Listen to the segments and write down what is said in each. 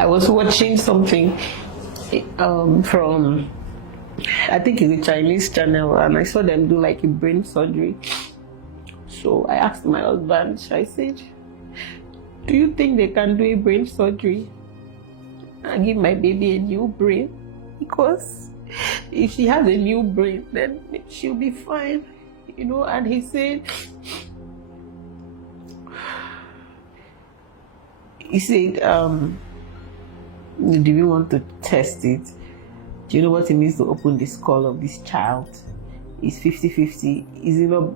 I was watching something from, I think it's a Chinese channel, and I saw them do like a brain surgery. So I asked my husband, I said, do you think they can do a brain surgery and give my baby a new brain? Because if she has a new brain, then she'll be fine, you know. And he said, do we want to test it? Do you know what it means to open the skull of this child? It's 50-50. Is it not,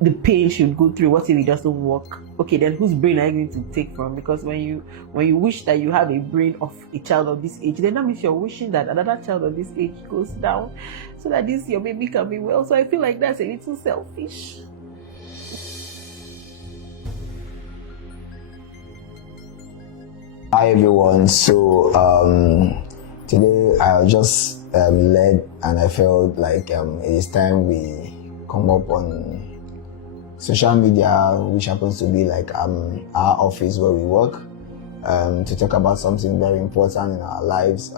the pain should go through? What if it doesn't work? Okay, then whose brain are you going to take from? Because when you wish that you have a brain of a child of this age, then that means you're wishing that another child of this age goes down so that this your baby can be well. So I feel like that's a little selfish. Hi everyone. So today I was just led, and I felt like it is time we come up on social media, which happens to be like our office where we work, to talk about something very important in our lives.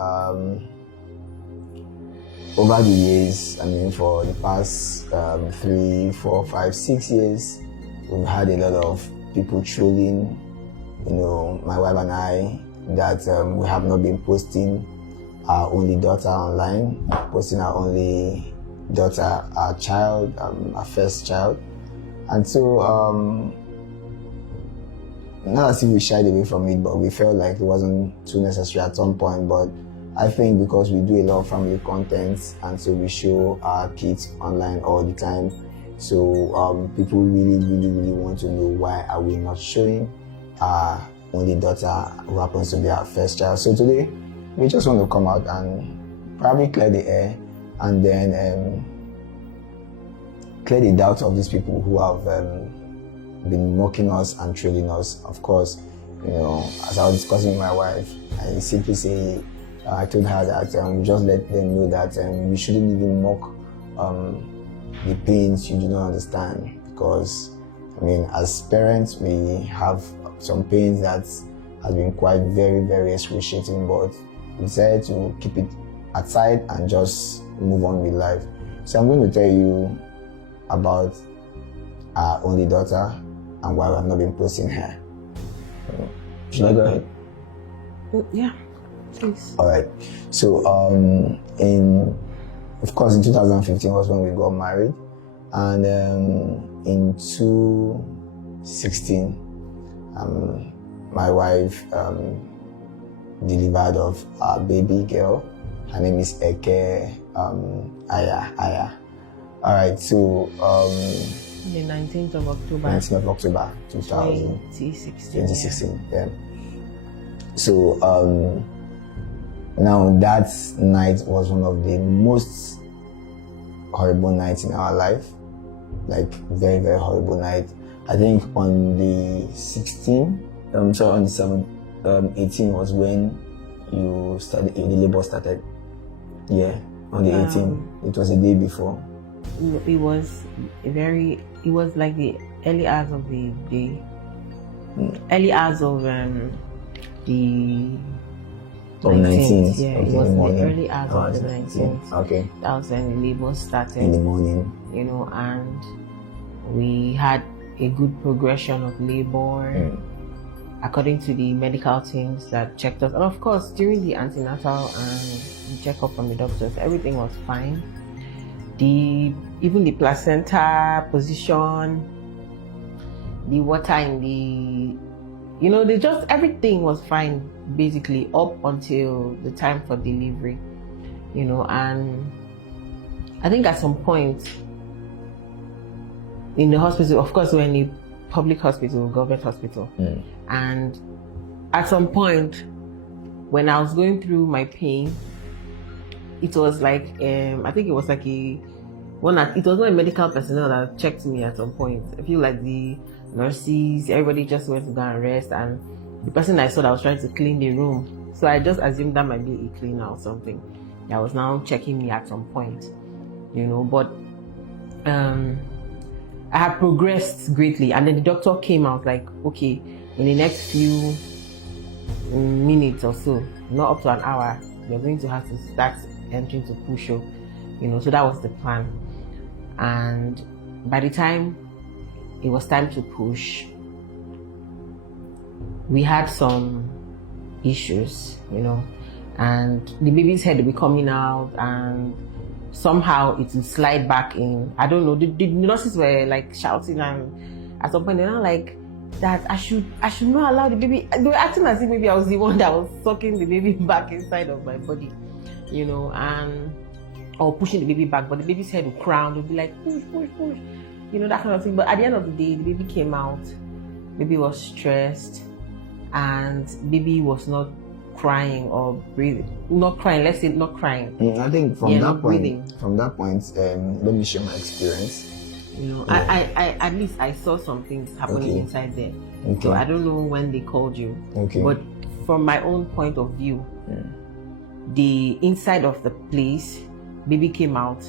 Over the years, I mean, for the past 3, 4, 5, 6 years, we've had a lot of people trolling, you know, my wife and I, that we have not been posting our only daughter online, posting our only daughter, our child, our first child. And so, not as if we shied away from it, but we felt like it wasn't too necessary at some point. But I think because we do a lot of family content, and so we show our kids online all the time, so people really want to know, why are we not showing our only daughter, who happens to be our first child? So today we just want to come out and probably clear the air, and then clear the doubts of these people who have been mocking us and trolling us. Of course, you know, as I was discussing with my wife, I simply say, I told her that we just let them know that we shouldn't even mock the pains you do not understand, because I mean, as parents, we have some pains that has been quite very excruciating, but we decided to keep it aside and just move on with life. So I'm going to tell you about our only daughter and why we have not been posting her. Should I go ahead? Yeah, please. All right. So of course in 2015 was when we got married, and in 2016 my wife delivered of our baby girl. Her name is Eke Aya. All right, so the 19th of October. 19th of October 2016. Yeah. So now that night was one of the most horrible nights in our life, like very horrible night. I think on the 16th, on the 7th, 18 was when you started, the labor started. Yeah, on the 18th. It was a day before. It was like the early hours of the day. Early hours of the 19th. Yeah, okay, it was the early hours of the 19th. Okay. That was when the labor started. In the morning. You know, and we had a good progression of labor according to the medical teams that checked us. And of course, during the antenatal and the checkup from the doctors, everything was fine. Even the placenta position, the water in the, you know, everything was fine basically up until the time for delivery, you know. And I think at some point in the hospital, of course, we're in a public hospital, government hospital, and at some point when I was going through my pain, it was like I think it was like it was not a medical personnel that checked me at some point. I feel like the nurses, everybody just went to go and rest, and the person I saw that was trying to clean the room, so I just assumed that might be a cleaner or something that was now checking me at some point, you know. But I had progressed greatly, and then the doctor came out like, okay, in the next few minutes or so, not up to an hour, you're going to have to start entering to push up, so that was the plan. And by the time it was time to push, we had some issues, and the baby's head will be coming out, and somehow it will slide back in. I don't know. The nurses were like shouting, and at some point they're not like that. I should not allow the baby. They were acting as if maybe I was the one that was sucking the baby back inside of my body, and or pushing the baby back. But the baby's head would crown. They'd be like push, that kind of thing. But at the end of the day, the baby came out. Baby was stressed, and baby was not crying or breathing. Not crying. Let's say not crying. I think from that point, let me share my experience. I at least I saw some things happening inside there. Okay. So I don't know when they called you. Okay. But from my own point of view, the inside of the place, baby came out.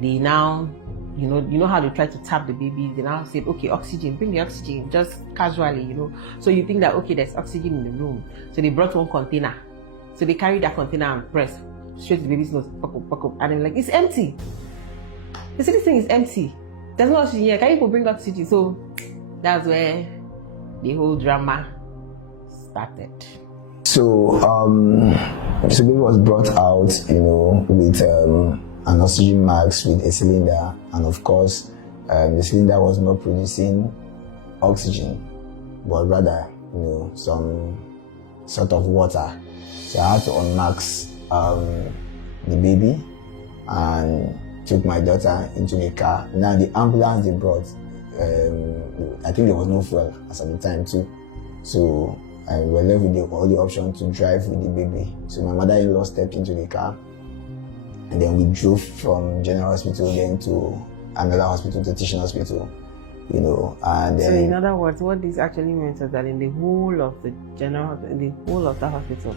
They now, you know how they try to tap the baby. They now said, okay, oxygen, bring the oxygen, just casually, So you think that, okay, there's oxygen in the room. So they brought one container. So they carried that container and press straight to the baby's nose, poke up, and they're like, it's empty. They said this thing is empty. There's no oxygen here. Can you go bring oxygen? So that's where the whole drama started. So, baby was brought out, with an oxygen mask, with a cylinder, and of course, the cylinder was not producing oxygen, but rather, some sort of water. So I had to unmask the baby and took my daughter into the car. Now the ambulance they brought, I think there was no fuel as at the time too. So I was left with the only option to drive with the baby. So my mother-in-law stepped into the car, and then we drove from General Hospital then to another hospital, to Teaching Hospital, and so in other words, what this actually means is that in the whole of the hospital,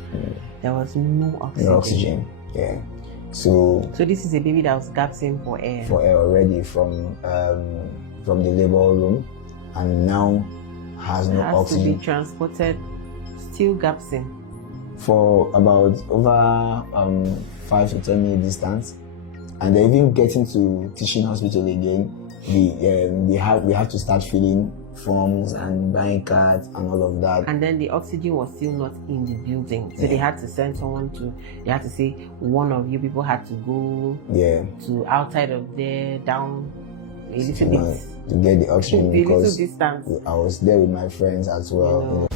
there was no oxygen. No oxygen, yeah. So this is a baby that was gasping for air. For air already from the labor room, and now has no oxygen. To be transported, still gasping. For about over 5 to 10 minute distance, and then even getting to Teaching Hospital again, we have to start filling forms and buying cards and all of that. And then the oxygen was still not in the building, so they had to send someone they had to say one of you people had to go to outside of there, down a little bit to get the oxygen, because distance. I was there with my friends as well.